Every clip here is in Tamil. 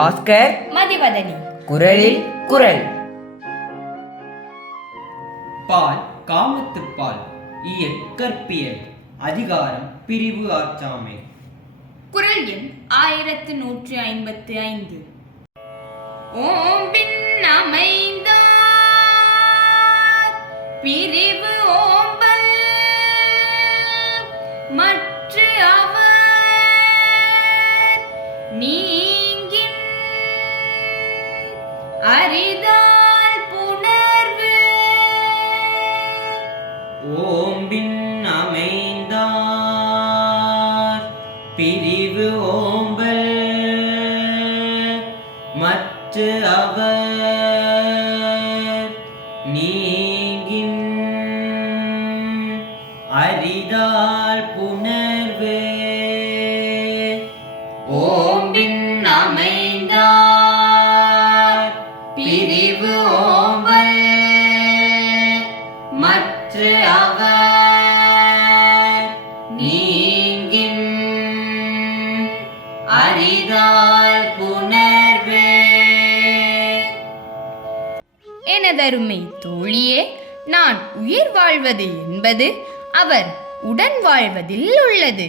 பாஸ்கர் மதிவதனி. குரலில் குரல். பால் காமத்துப் பால் இயல் கற்பியல் அதிகாரம் பிரிவு ஆற்றாமை. குரல் எண் ஆயிரத்து நூற்றி ஐம்பத்தி ஐந்து. ஓம்பின் அமைந்தார் அரிதால் புணர்வு. ஓம்பின் அமைந்தார் பிரிவு ஓம்பல். மற்ற அவர் நீங்கின் அரிதால் அரிதால் புணர்வே. எனதருமை தோழியே நான் உயிர் வாழ்வது என்பது அவர் உடன் வாழ்வதில் உள்ளது.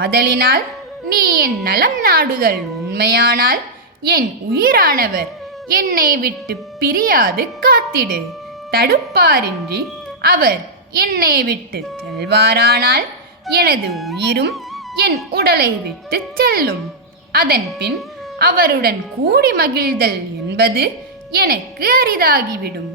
ஆதலினால் நீ என் நலம் நாடுதல் உண்மையானால் என் உயிரானவர் என்னை விட்டு பிரியாது காத்திடு. தடுப்பாரின்றி அவர் என்னை விட்டு செல்வாரானால் எனது உயிரும் என் உடலை விட்டு செல்லும். அதன்பின் அவருடன் கூடி மகிழ்தல் என்பது எனக்கு அரிதாகிவிடும்.